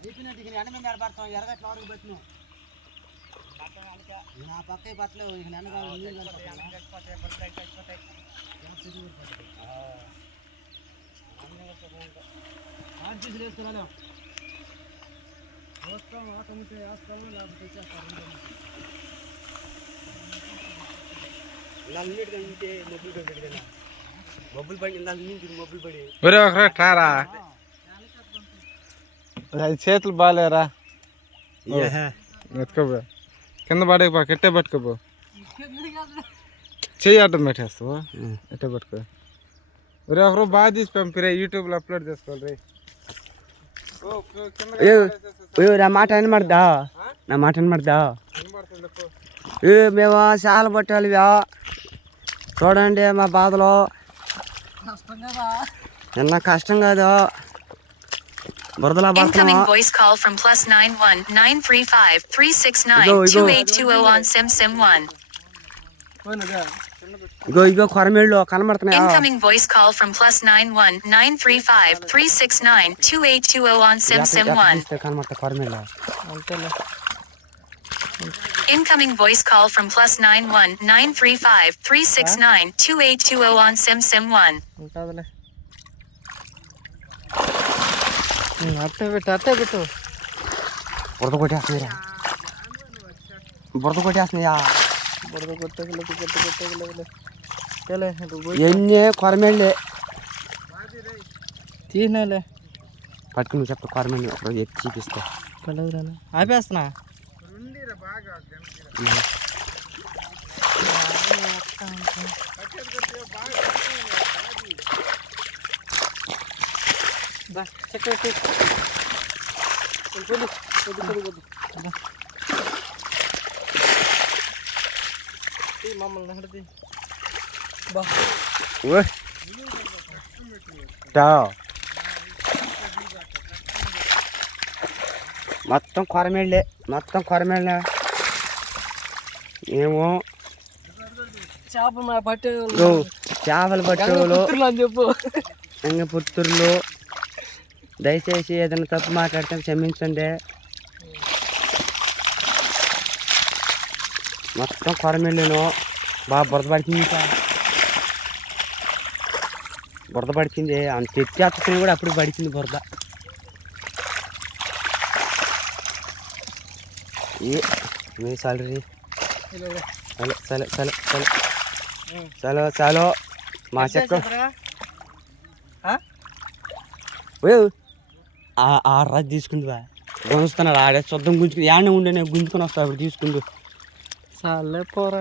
ఎండ మీద పడతాం ఎర్రగట్ల వరకు పెట్టినాం నా పక్కే పట్టలేవు ఇక ఆర్టీసీలు వేసుకున్నాను వస్తాం ఆటముంటే వేస్తాము లేకపోతే తెచ్చేస్తారు అన్నిటికంటే మబ్బులు పడి మబ్బులు పడి ఒరే ఒకరా ట్రారా అది చేతులు బాగాలేరా ఎత్తుకోబో కింద పడేపో ఎట్టే పట్టుకోపో చెయ్యి అడ్డం పెట్టేస్తావు ఎట్టే పట్టుకో ఒరే ఒకరు బాగా తీసి పంపిరే యూట్యూబ్లో అప్లోడ్ చేసుకోవాలి నా మాట అని పడదా నా మాట అని పడదా మేము చాలా పట్టాలి చూడండి మా బాధలో నిన్న కష్టం కాదు బురదలా Incoming voice call from +91 935 369 2820 on SIM1. ఇగో కొరమేళ్ళు కనబడుతున్నాయి. Incoming voice call from +91 935 369 2820 on SIM1. కనబడతాయి కొరమేళ్ళు. Incoming voice call from +91 935 369 2820 on SIM1. అట్టే పెట్టు బురద కొట్టేస్తున్నాయా బురద కొట్టేస్తున్నాయా ఎన్ని కొరమేళ్ళే తీసినాలే పట్టుకుని చెప్తా కొరమేళ్ళు ఎత్తి చూపిస్తా ఆపేస్తున్నా మమ్మల్ని మొత్తం కొరమేళ్ళే ఏమో చేపలు పట్టే చేపలు పట్టేవాళ్ళు అని చెప్పు ఇంకా పుత్తూరులో దయచేసి ఏదైనా తప్పు మాట్లాడితే క్షమించండి. మొత్తం కొరమేళ్ళను బాగా బురద పడిచింది అంత తెచ్చేస్తున్నా కూడా అప్పుడు పడిచింది బురద. మీ సాలరీ చలో మా చెక్క ఆ రాజు తీసుకుందివా గుంజుతున్నాడు ఆడే శుద్ధం గుంజుకుని యాడ ఉండే నేను గుంజుకొని వస్తా అప్పుడు తీసుకుందు చాలే పోరా.